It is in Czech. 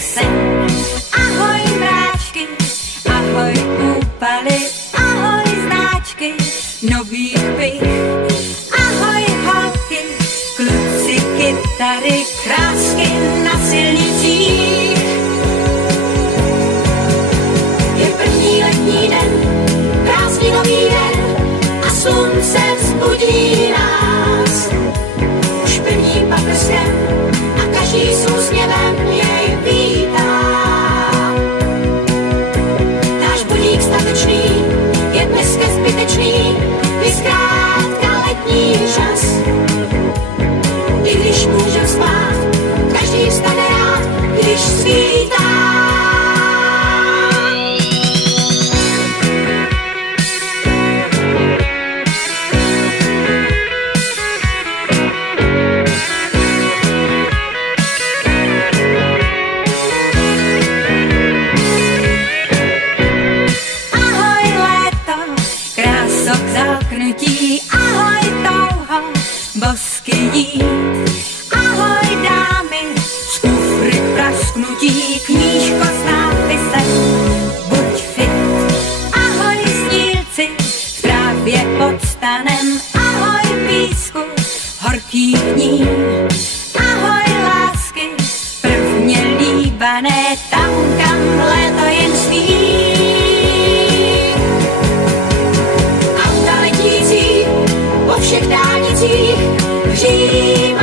sen. Ahoj mráčky, ahoj úpaly, ahoj znáčky nových pich. Ahoj holky, kluci, kytary, krásky na silnicích. Je první letní den, krásný nový den a slunce vzbudí nás. Už prvním paprskem a každý s úsměvem jej vítá. Náš budík statečný je dneska zbytečný, je zkrátka letní čas. I když můžem spát, každý vstane rád, když svítá. Ahoj touho, bosky jít. Ahoj dámy, z kufry k prasknutí, knížko s nápisem buď fit. Ahoj snílci, v trávě pod stanem. Ahoj písku, horkých dní. Ahoj lásky, prvně líbané, tam kam léto jen svít. Po všech dálnicích Řím